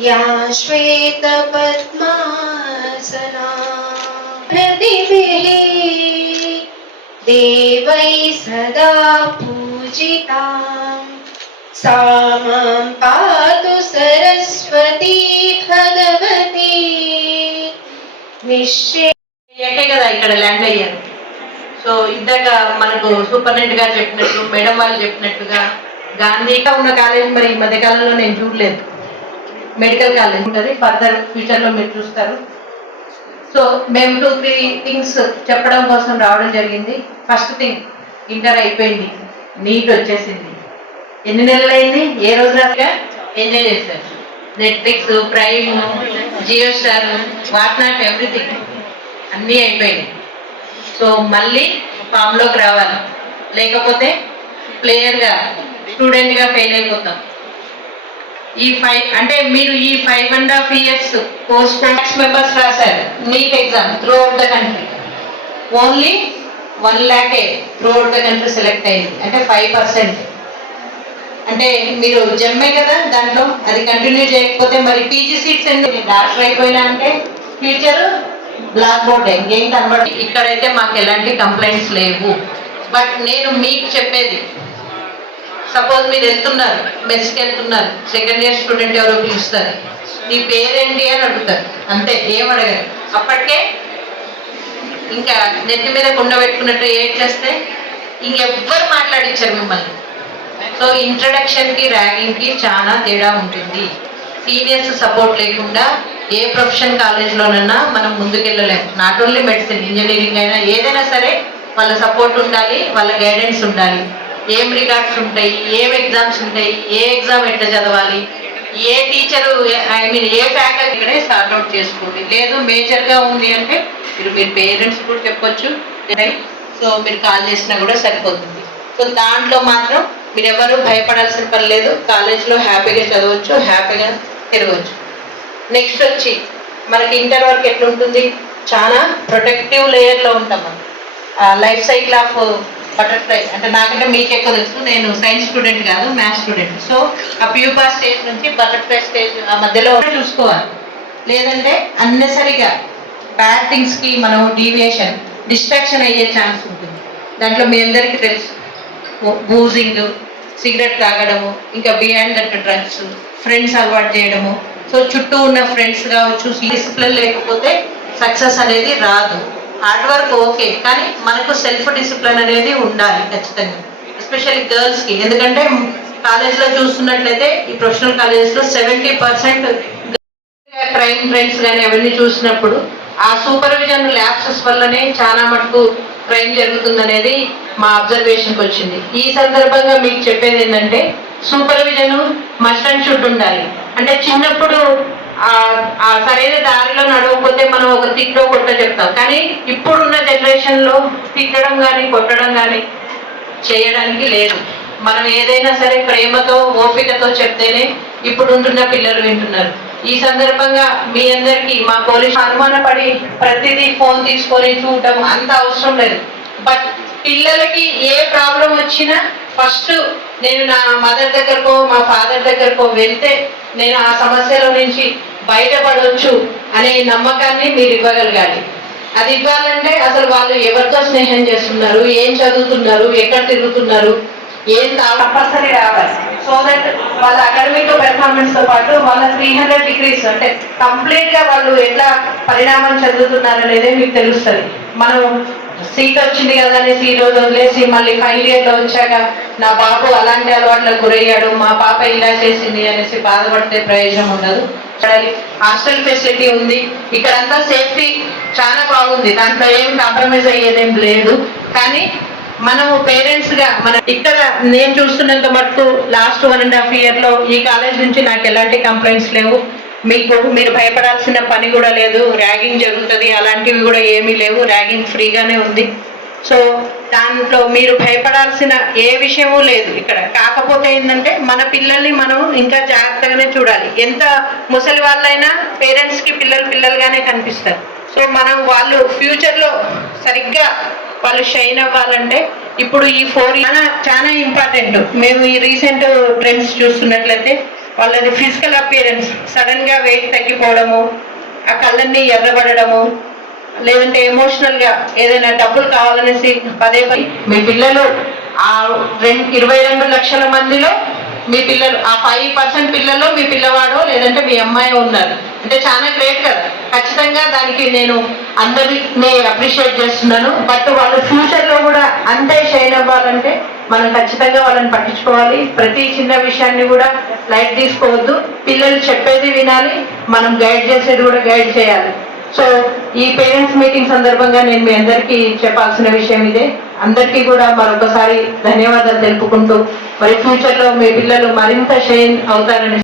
या श्वेतपद्मासना प्रतिभिः देवैः सदा पूजिता सा मां पातु सरस्वती भगवती निश्चय అయ్యాకే కదా ఇక్కడ ల్యాండ్ అయ్యారు సో ఇందాక మనకు సూపరింటెండెంట్ గారు చెప్పినట్టు మేడం వాళ్ళు చెప్పినట్టుగా గాంధీగా ఉన్న కాలేజ్ మరి ఈ మధ్య కాలంలో నేను చూడలేదు మెడికల్ కాలేజ్ ఉంటుంది. ఫర్దర్ ఫ్యూచర్లో మీరు చూస్తారు. సో మేము టూ త్రీ థింగ్స్ చెప్పడం కోసం రావడం జరిగింది. ఫస్ట్ థింగ్ ఇంటర్ అయిపోయింది. నీట్ వచ్చేసింది. ఎన్ని నెలలు అయింది? ఏ రోజు రాగా ఎంజాయ్ చేశారు Netflix Prime Jio star what not everything అన్నీ అయిపోయినాయి. సో మళ్ళీ ఫామ్లోకి రావాలి. లేకపోతే ప్లేయర్గా స్టూడెంట్గా ఫెయిల్ అయిపోతాం. ఈ ఫైవ్ అంటే మీరు ఈ five and half years course tax members రాశారు. NEET exam throughout the country only one ల్యాకే throughout the country select అయింది. అంటే ఫైవ్ పర్సెంట్ అంటే మీరు జమ్మే కదా దాంట్లో అది కంటిన్యూ చేయకపోతే మరి పీజీ సీట్స్ ఎందుకు? డాక్టర్ అయిపోయినా అంటే ఫ్యూచర్ బ్లాక్ బోర్డ్ ఇంకేం కనబడి ఇక్కడైతే మాకు ఎలాంటి కంప్లైంట్స్ లేవు. బట్ నేను మీకు చెప్పేది సపోజ్ మీరు వెళ్తున్నారు మెస్కి వెళ్తున్నారు సెకండ్ ఇయర్ స్టూడెంట్ ఎవరో పిలుస్తారు. నీ పేరేంటి అని అడుగుతారు. అంతే ఏం అడగారు. అప్పటికే ఇంకా నెత్తి మీద కుండ పెట్టుకున్నట్టు ఏం చేస్తే ఇంకెవ్వరు మాట్లాడించారు మిమ్మల్ని. సో ఇంట్రడక్షన్కి ర్యాగింగ్కి చాలా తేడా ఉంటుంది. సీనియర్స్ సపోర్ట్ లేకుండా ఏ ప్రొఫెషన్ కాలేజ్లోనన్నా మనం ముందుకెళ్ళలేము నాట్ ఓన్లీ మెడిసిన్ ఇంజనీరింగ్ అయినా ఏదైనా సరే వాళ్ళ సపోర్ట్ ఉండాలి వాళ్ళ గైడెన్స్ ఉండాలి. ఏం రికార్డ్స్ ఉంటాయి ఏం ఎగ్జామ్స్ ఉంటాయి ఏ ఎగ్జామ్ ఎట్లా చదవాలి ఏ టీచరు ఐ మీన్ ఏ ఫ్యాకల్టీ ఇక్కడే సార్ట్అవుట్ చేసుకోండి. లేదు మేజర్గా ఉంది అంటే మీరు మీరు పేరెంట్స్ కూడా చెప్పొచ్చు సో మీరు కాల్ చేసినా కూడా సరిపోతుంది. సో దాంట్లో మాత్రం మీరు ఎవరు భయపడాల్సిన పని లేదు. కాలేజ్లో హ్యాపీగా చదవచ్చు హ్యాపీగా తిరగవచ్చు. నెక్స్ట్ వచ్చి మనకి ఇంటర్ వరకు ఎట్లుంటుంది? చాలా ప్రొటెక్టివ్ లేయర్లో ఉంటాం మనం. లైఫ్ సైకిల్ ఆఫ్ బటర్ఫ్లై అంటే నాకంటే మీకు ఎక్కువ తెలుసు. నేను సైన్స్ స్టూడెంట్ కాదు మ్యాథ్స్ స్టూడెంట్ సో ఆ ప్యూపా స్టేజ్ నుంచి బటర్ఫ్లై స్టేజ్ ఆ మధ్యలో చూసుకోవాలి. లేదంటే అన్నెసరిగా బ్యాడ్ థింగ్స్కి మనం డీవియేషన్ డిస్ట్రాక్షన్ అయ్యే ఛాన్స్ ఉంటుంది. దాంట్లో మీ అందరికీ తెలుసు. బూజింగ్ సిగరెట్ తాగడము ఇంకా బియాండ్ దట్ డ్రగ్స్ ఫ్రెండ్స్ అలవాటు చేయడము. సో చుట్టూ ఉన్న ఫ్రెండ్స్ కావచ్చు డిసిప్లిన్ లేకపోతే సక్సెస్ అనేది రాదు. హార్డ్ వర్క్ ఓకే కానీ మనకు సెల్ఫ్ డిసిప్లిన్ అనేది ఉండాలి ఖచ్చితంగా ఎస్పెషల్లీ గర్ల్స్కి ఎందుకంటే కాలేజ్లో చూస్తున్నట్లయితే ఈ ప్రొఫెషనల్ కాలేజెస్లో సెవెంటీ పర్సెంట్ క్రైమ్ ట్రెండ్స్ కానీ అవన్నీ చూసినప్పుడు ఆ సూపర్విజన్ ల్యాబ్సెస్ వల్లనే చాలా మటుకు క్రైమ్ జరుగుతుందనేది మా అబ్జర్వేషన్కి వచ్చింది. ఈ సందర్భంగా మీకు చెప్పేది ఏంటంటే సూపర్విజన్ మస్ట్ ఉండాలి అంటే చిన్నప్పుడు ఆ- సరైన దారిలో నడవకపోతే మనం ఒక తిట్లో కొట్ట చెప్తాం. కానీ ఇప్పుడున్న జనరేషన్లో తిట్టడం కానీ కొట్టడం కానీ చేయడానికి లేదు. మనం ఏదైనా సరే ప్రేమతో ఓపికతో చెప్తేనే ఇప్పుడు ఉంటున్న పిల్లలు వింటున్నారు. ఈ సందర్భంగా మీ అందరికీ మా పోలీసు అనుమానపడి ప్రతిదీ ఫోన్ తీసుకొని చూడటం అంత అవసరం లేదు. బట్ పిల్లలకి ఏ ప్రాబ్లం వచ్చినా ఫస్ట్ నేను నా మదర్ దగ్గరకో మా ఫాదర్ దగ్గరకో వెళ్తే నేను ఆ సమస్యల నుంచి బయటపడవచ్చు అనే నమ్మకాన్ని మీరు ఇవ్వగలగాలి. అది ఇవ్వాలంటే అసలు వాళ్ళు ఎవరితో స్నేహం చేస్తున్నారు ఏం చదువుతున్నారు ఎక్కడ తిరుగుతున్నారు ఏం తప్పనిసరి రావాలి. సో దట్ వాళ్ళ అకాడమిక్ పెర్ఫార్మెన్స్తో పాటు వాళ్ళ త్రీ హండ్రెడ్ డిగ్రీస్ అంటే కంప్లీట్గా వాళ్ళు ఎట్లా పరిణామం చదువుతున్నారు అనేది మీకు తెలుస్తుంది. మనం సీట్ వచ్చింది కదా అనేసి ఈ రోజు వదిలేసి మళ్ళీ ఫైనల్ ఇయర్లో వచ్చాక నా బాబు అలాంటి అలవాట్లకు గురయ్యాడు మా పాప ఇలా చేసింది అనేసి బాధపడితే ప్రయోజనం ఉండదు. హాస్టల్ ఫెసిలిటీ ఉంది ఇక్కడంతా సేఫ్టీ చాలా బాగుంది దాంట్లో ఏం కాంప్రమైజ్ అయ్యేదేం లేదు. కానీ మనము పేరెంట్స్గా మన ఇక్కడ నేను చూస్తున్నంత మటుకు లాస్ట్ వన్ అండ్ హాఫ్ ఇయర్లో ఈ కాలేజ్ నుంచి నాకు ఎలాంటి కంప్లైంట్స్ లేవు. మీకు మీరు భయపడాల్సిన పని కూడా లేదు ర్యాగింగ్ జరుగుతుంది అలాంటివి కూడా ఏమీ లేవు ర్యాగింగ్ ఫ్రీగానే ఉంది. సో దాంట్లో మీరు భయపడాల్సిన ఏ విషయము లేదు ఇక్కడ. కాకపోతే ఏంటంటే మన పిల్లల్ని మనం ఇంకా జాగ్రత్తగానే చూడాలి. ఎంత ముసలి వాళ్ళైనా పేరెంట్స్కి పిల్లలు పిల్లలుగానే కనిపిస్తారు. సో మనం వాళ్ళు ఫ్యూచర్లో సరిగ్గా వాళ్ళు షైన్ అవ్వాలంటే ఇప్పుడు ఈ ఫోర్ చాలా చాలా ఇంపార్టెంట్ మేము ఈ రీసెంట్ ట్రెండ్స్ చూస్తున్నట్లయితే వాళ్ళది ఫిజికల్ అపియరెన్స్ సడన్గా వెయిట్ తగ్గిపోవడము ఆ కళ్ళన్నీ ఎర్రబడడము లేదంటే ఎమోషనల్గా ఏదైనా డబ్బులు కావాలనేసి పదే పది మీ పిల్లలు ఆ రెండు ఇరవై రెండు లక్షల మందిలో మీ పిల్లలు ఆ ఫైవ్ పర్సెంట్ పిల్లల్లో మీ పిల్లవాడో లేదంటే మీ అమ్మాయి ఉన్నారు. అంటే చాలా గ్రేట్ కదా. ఖచ్చితంగా దానికి నేను అందరినీ అప్రిషియేట్ చేస్తున్నాను. బట్ వాళ్ళు ఫ్యూచర్లో కూడా అంతే షైన్ అవ్వాలంటే మనం ఖచ్చితంగా వాళ్ళని పట్టించుకోవాలి. ప్రతి చిన్న విషయాన్ని కూడా లైట్ తీసుకోవద్దు. పిల్లలు చెప్పేది వినాలి. మనం గైడ్ చేసేది కూడా గైడ్ చేయాలి. సో ఈ పేరెంట్స్ మీటింగ్ సందర్భంగా నేను మీ అందరికీ చెప్పాల్సిన విషయం ఇదే. అందరికీ కూడా మరొకసారి ధన్యవాదాలు తెలుపుకుంటూ మరి ఫ్యూచర్లో మీ పిల్లలు మరింత షైన్ అవుతారని